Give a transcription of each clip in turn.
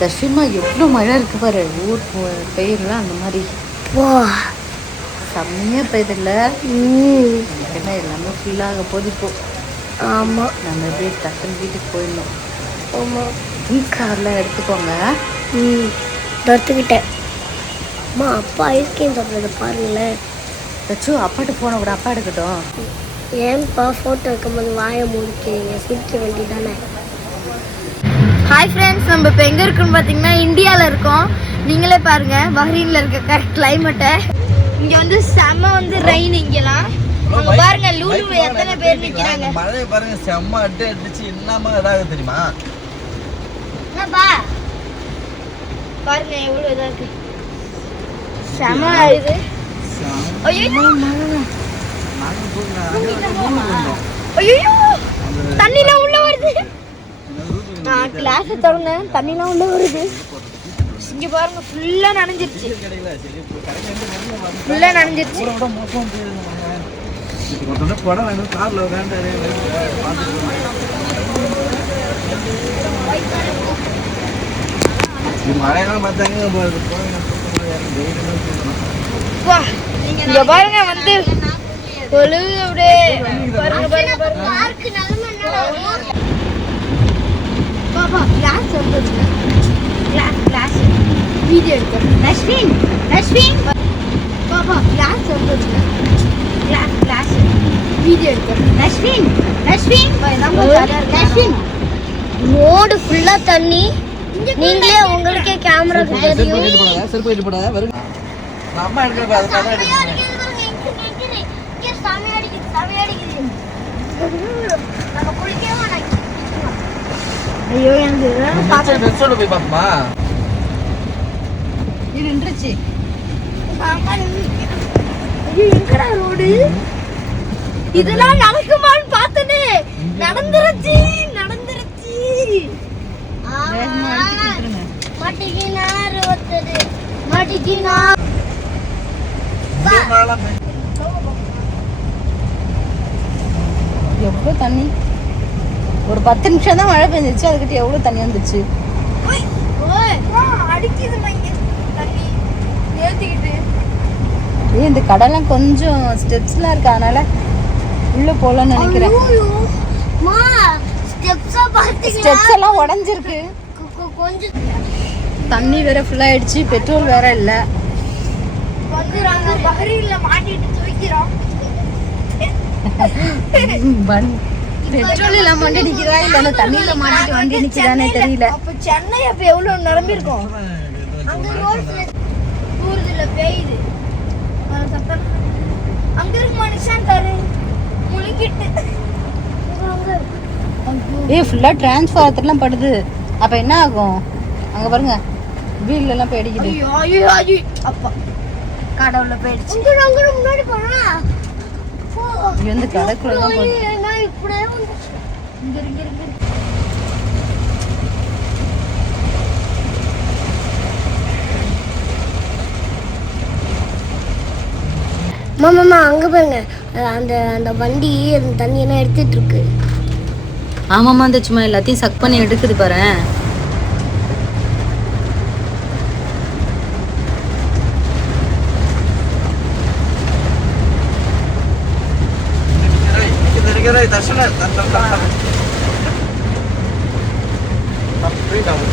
தர்ஷிமா எவ்வளோ மழை இருக்கு பாரு. ஊர் போ- பெயர்லாம் அந்த மாதிரி. வா. செம்மையாக பெய்தில்ல என்ன எல்லாமே ஃபுல்லாக போது இப்போ. ஆமாம் நம்ம எப்படியே டக்குன்னு வீட்டுக்கு போயிடணும். ஆமாம் திங்ஸ் கவர்லாம் எடுத்துக்கோங்க. ம். எடுத்துக்கிட்டேன் அம்மா அப்பா ஐஸ்கிரீம் சாப்பிட்றத பாருங்களேன். தச்சு அப்பாட்ட ஃபோனை கூட அப்பா எடுக்கட்டும். ஏன்பா ஃபோட்டோ வைக்கும்போது வாயை முடிக்கிறீங்க? சிரிக்க வேண்டியதானே? ஹாய் ஃப்ரெண்ட்ஸ் நம்ம இப்போ எங்கே இருக்குன்னு பார்த்தீங்கன்னா இந்தியாவில் இருக்கோம். நீங்களே பாருங்க பஹ்ரீனில் இருக்க கரெக்ட் கிளைமேட்டை இங்கே வந்து செம வந்து ரெயின் இங்கெல்லாம். அங்க பாருங்க லூலு எத்தனை பேர் நிற்கிறாங்க மழையை பாருங்க செம்ம அட்டு அடிச்சு என்னமா இதாக தெரியுமா? பாருங்க எவ்வளோ இதாக இருக்கு. செம இது ஐயோ. தண்ணிலாம் உள்ள வருது. நான் கிளாஸ் திறந்த தண்ணிலாம் உள்ள வருது. இங்க பாருங்க ஃபுல்லா நனைஞ்சிருச்சு. ஃபுல்லா நனைஞ்சிருச்சு. படம் வேணும் கார்ல உட்காந்து மழையெல்லாம் பார்த்தாங்க வா இங்க பாருங்க வந்து ஒழுங்கு அப்படியே. பாருங்க பாருங்க பாருங்க. வீடியோ எடுக்கிறேன் நஸ்வின் நஸ்வின் பாப்பா கிளாஸ் வந்து கிளாஸ் கிளாஸ் வீடியோ எடுக்கிறேன் நஸ்வின் நஸ்வின் நஸ்வின் ரோடு ஃபுல்லா தண்ணி. நீங்களே உங்களுக்கே கேமரா தெரியும். செருப்பு போடாத வெறும் நான் அம்மா எடுக்கிறப்ப தான் எடுக்கிறேன் ஐயோ எனக்கு போய் பார்ப்போமா? போச்சு எங்கடா ரோடு இதெல்லாம் நடக்குமான்னு பார்த்தனே. நடந்துருச்சு நடந்துருச்சு. வேகமா அடிச்சு மாட்டிக்கினா எவ்வளோ தண்ணி? ஒரு பத்து நிமிஷம் தான் மழை பெஞ்சிச்சு அதுக்கிட்ட எவ்வளோ தண்ணி வந்துச்சு? அடிக்குது மைங்க ஏத்திக்கிட்டு. ஏய் இந்த கடலாம் கொஞ்சம் ஸ்டெப்ஸ்லாம் இருக்கு அதனால உள்ள போகலான்னு நினைக்கிறேன். ஸ்டெப்ஸா எல்லாம் உடஞ்சிருக்கு. கொஞ்சம் தண்ணி வேற ஃபுல் ஆயிடுச்சு பெட்ரோல் வேற இல்ல. பெட்ரோல் இல்லாம வண்டி நிக்கிறா இல்ல தண்ணியில மாட்டிட்டு வண்டி நிக்கிறானே தெரியல. அப்ப சென்னை அப்ப எவ்வளவு நிரம்பி இருக்கும் ஊர்துல பெய்யுது சத்தம் அங்க இருக்கு மனுஷன் தரு முழுகிட்டு இங்க அங்க இருக்கு. ஐயோ. ஏய் ஃபுல்லா டிரான்ஸ்ஃபாரத்துலாம் படுது. அப்ப என்ன ஆகும்? அங்க பாருங்க வீல் எல்லாம் போய் அடிக்குது. ஐயோ ஐயோ ஐயோ. அப்பா. கடவுள போயிடுச்சு. இங்க அங்க முன்னாடி போனா இது வந்து கடைக்குள்ள தான் போகுது. நான் இப்படியே வந்து இங்க இங்க இங்க மாமா அங்க பாருங்க. அந்த அந்த வண்டி அந்த தண்ணியெல்லாம் எடுத்துட்டு இருக்கு. ஆமாமா அந்த சும்மா எல்லாத்தையும் சக் பண்ணி எடுக்குது பாரு.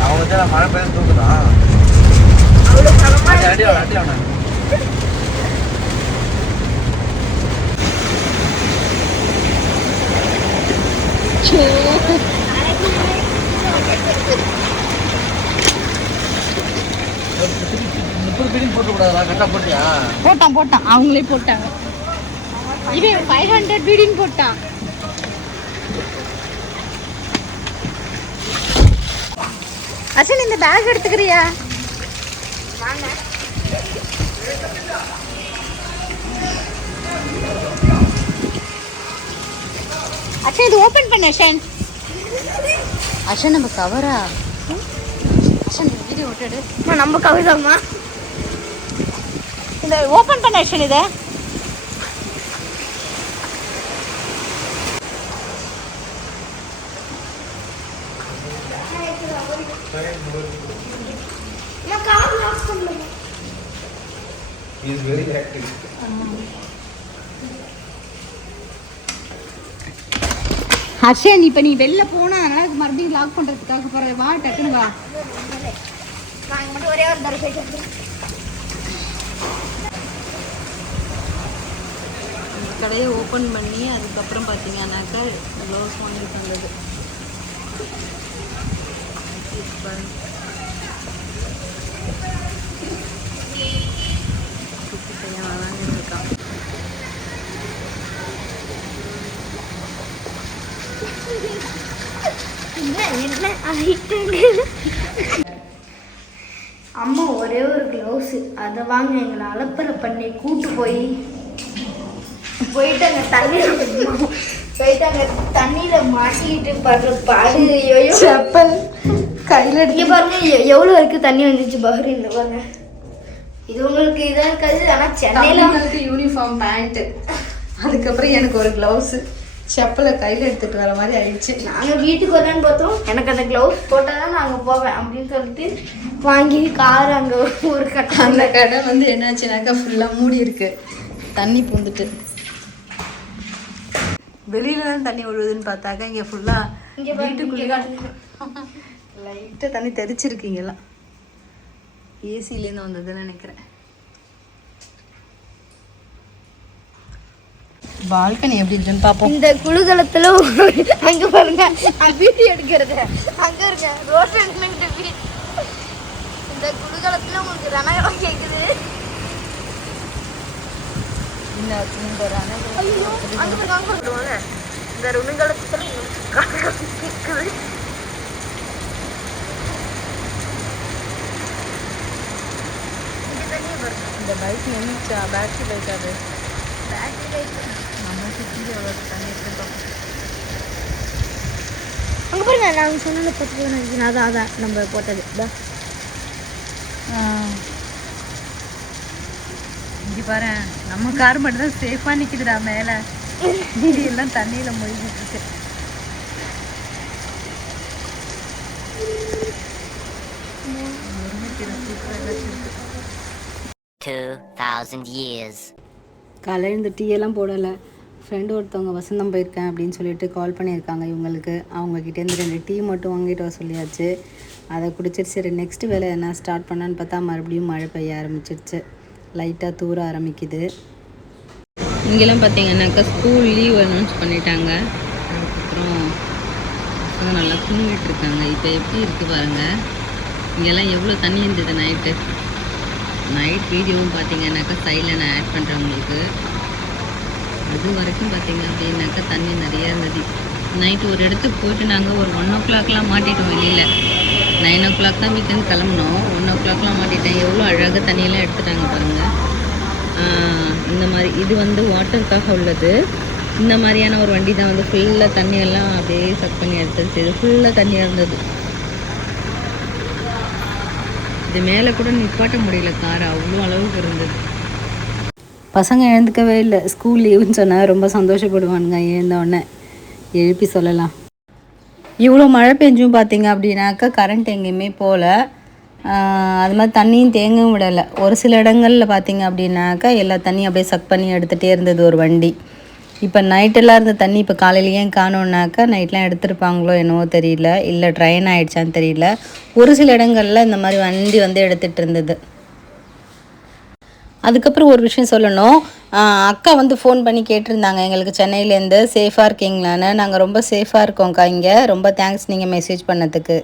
அவன் மழை பெய்ய தூக்குதான் போட்டான் போட்டான். அவங்களே போட்டாங்க. இவன் ஃபைவ் ஹண்ட்ரட் பீடின்னு போட்டான். அசன் இந்த பேக் எடுத்துக்கிறியா? அச்சா இது ஓப்பன் பண்ண அஷன். அஷன் நம்ம கவரா அஷன் வீடியோ விட்டுடு. நம்ம கவர் தான்மா இந்த ஓப்பன் பண்ண அஷன் இதை. He is very active. Um. Arshan இப்போ நீ வெளில போனா அதனால மறுபடியும் லாக் பண்ணுறதுக்காக போகிற வா டக்குன்னு வா. ஒரே ஒரு தடவை கடையை ஓப்பன் பண்ணி அதுக்கப்புறம் பார்த்தீங்கன்னாக்கா க்ளோஸ் பண்ணிட்டு வந்தது இது பாருங்க. குட்டி பையன் விளாண்டுட்டு இருக்கான் என்ன என்ன ஆயிட்டுங்க அம்மா ஒரே ஒரு க்ளவுஸு அதை வாங்க எங்களை அலப்பறை பண்ணி கூட்டு போய். போயிட்டு அங்கே தண்ணியில் போயிட்டு அங்கே தண்ணியில் மாட்டிக்கிட்டு படுற பாடு ஐயோ செப்பல் கையில் இங்கே பாருங்க எவ்வளோ வரைக்கும் தண்ணி வந்துச்சு பஹ்ரைனில் பாருங்க. இது உங்களுக்கு இதாக இருக்காது ஆனால் சென்னையில் எடுத்து யூனிஃபார்ம் பேண்ட்டு அதுக்கப்புறம் எனக்கு ஒரு க்ளவுஸு செப்பலை கையில் எடுத்துகிட்டு வர மாதிரி ஆயிடுச்சு. நாங்கள் வீட்டுக்கு வரலான்னு பார்த்தோம். எனக்கு அந்த க்ளவுஸ் போட்டால் தான் நான் அங்கே போவேன் அப்படின்னு சொல்லிட்டு வாங்கி கார் அங்கே ஒரு கட்டம் அந்த கடை வந்து என்னாச்சுனாக்கா ஃபுல்லாக மூடி இருக்கு. தண்ணி பூந்துட்டு. வெளியில தான் தண்ணி விழுவுதுன்னு பார்த்தாக்கா இங்கே ஃபுல்லாக இங்கே வீட்டுக்குள்ளே லைட்டாக தண்ணி தெரிச்சிருக்கு இங்கெல்லாம் ஏசிலேருந்து வந்ததுன்னு நினைக்கிறேன். பால்கனி எப்படி இருக்குன்னு பார்ப்போம் இந்த குளிர்காலத்துல அங்க பாருங்க வீடியோ எடுக்கிறது. அங்க இருக்க வீடு இந்த குளிர்காலத்துல உங்களுக்கு ரணகம் கேக்குது. இன்னும் இந்த வருவாங்க இந்த தண்ணி பாருங்க. இந்த பைக் நின்றுச்சா பேட்டரி பைக் அது? பேட்டரி லைட் தண்ணி பார்ப்போம் அங்க பாருங்க நாங்க சொன்னது நினைக்கிறேன் அதான் அதான் நம்ம போட்டது. இதான். இங்கே பாரு நம்ம கார் மட்டும் தான் சேஃபாக நிற்குதுடா மேலே. மீதி எல்லாம் தண்ணியில் மூழ்கிட்டு இருக்கு Two thousand years. காலையில் இந்த டீயெல்லாம் போடலை. ஃப்ரெண்டு ஒருத்தவங்க வசந்தம் போயிருக்கேன் அப்படின்னு சொல்லிட்டு கால் பண்ணியிருக்காங்க இவங்களுக்கு. அவங்கக்கிட்டேருந்து ரெண்டு டீ மட்டும் வாங்கிட்டு வர சொல்லியாச்சு. அதை குடிச்சிட்டு சரி நெக்ஸ்ட் வேலை என்ன ஸ்டார்ட் பண்ணான்னு பார்த்தா மறுபடியும் மழை பெய்ய ஆரம்பிச்சிருச்சு. லைட்டாக தூர ஆரம்பிக்குது. இங்கெல்லாம் பார்த்தீங்கன்னாக்கா ஸ்கூல் லீவ் அனௌன்ஸ் பண்ணிட்டாங்க. அதுக்கப்புறம் பசங்க நல்லா தூங்கிட்டு இருக்காங்க. இப்போ எப்படி இருக்குது பாருங்கள் இங்கெல்லாம் எவ்வளோ தண்ணி இருந்தது நைட்டு நைட் வீடியோவும் பார்த்தீங்கன்னாக்கா சைடில் நான் ஆட் பண்ணுறேன் இது வரைக்கும் பார்த்தீங்க அப்படின்னாக்கா தண்ணி நிறைய இருந்தது. நைட்டு ஒரு இடத்துக்கு போயிட்டு நாங்கள் ஒரு ஒன் ஓ கிளாக்லாம் மாட்டிட்டோம் வெளியில். நைன் ஓ கிளாக் தான் வீட்டிலேருந்து கிளம்புனோம். ஒன் ஓ கிளாக்லாம் மாட்டிட்டேன். எவ்வளோ அழகாக தண்ணியெல்லாம் எடுத்துட்டாங்க பாருங்கள் ஆஹ் இந்த மாதிரி இது வந்து வாட்டருக்காக உள்ளது. இந்த மாதிரியான ஒரு வண்டி தான் வந்து ஃபுல்லாக தண்ணியெல்லாம் அப்படியே சக் பண்ணி எடுத்துருச்சு. இது ஃபுல்லாக தண்ணியாக இருந்தது. இது மேலே கூட நிப்பாட்ட முடியல. கார் அவ்வளோ அளவுக்கு இருந்தது. பசங்க எழுந்துக்கவே இல்லை. ஸ்கூல் லீவுன்னு சொன்னால் ரொம்ப சந்தோஷப்படுவானுங்க. எழுந்தோடனே எழுப்பி சொல்லலாம். இவ்வளோ மழை பெஞ்சும் பார்த்தீங்க அப்படின்னாக்கா கரண்ட் எங்கேயுமே போகல. அது மாதிரி தண்ணியும் தேங்கவும் விடலை. ஒரு சில இடங்களில் பார்த்தீங்க அப்படின்னாக்கா எல்லா தண்ணியும் அப்படியே சக் பண்ணி எடுத்துகிட்டே இருந்தது ஒரு வண்டி. இப்போ நைட்டெல்லாம் இருந்த தண்ணி இப்போ காலையிலேயே காணோன்னாக்கா நைட்லாம் எடுத்துருப்பாங்களோ என்னவோ தெரியல. இல்லை ட்ரெயின் ஆகிடுச்சான்னு தெரியல. ஒரு சில இடங்களில் இந்த மாதிரி வண்டி வந்து எடுத்துகிட்டு இருந்தது. அதுக்கப்புறம் ஒரு விஷயம் சொல்லணும். அக்கா வந்து ஃபோன் பண்ணி கேட்டிருந்தாங்க எங்களுக்கு சென்னையிலேருந்து. சேஃபாக இருக்கீங்களான்னு. நாங்கள் ரொம்ப சேஃபாக இருக்கோம்க்கா இங்கே. ரொம்ப தேங்க்ஸ் நீங்கள் மெசேஜ் பண்ணதுக்கு.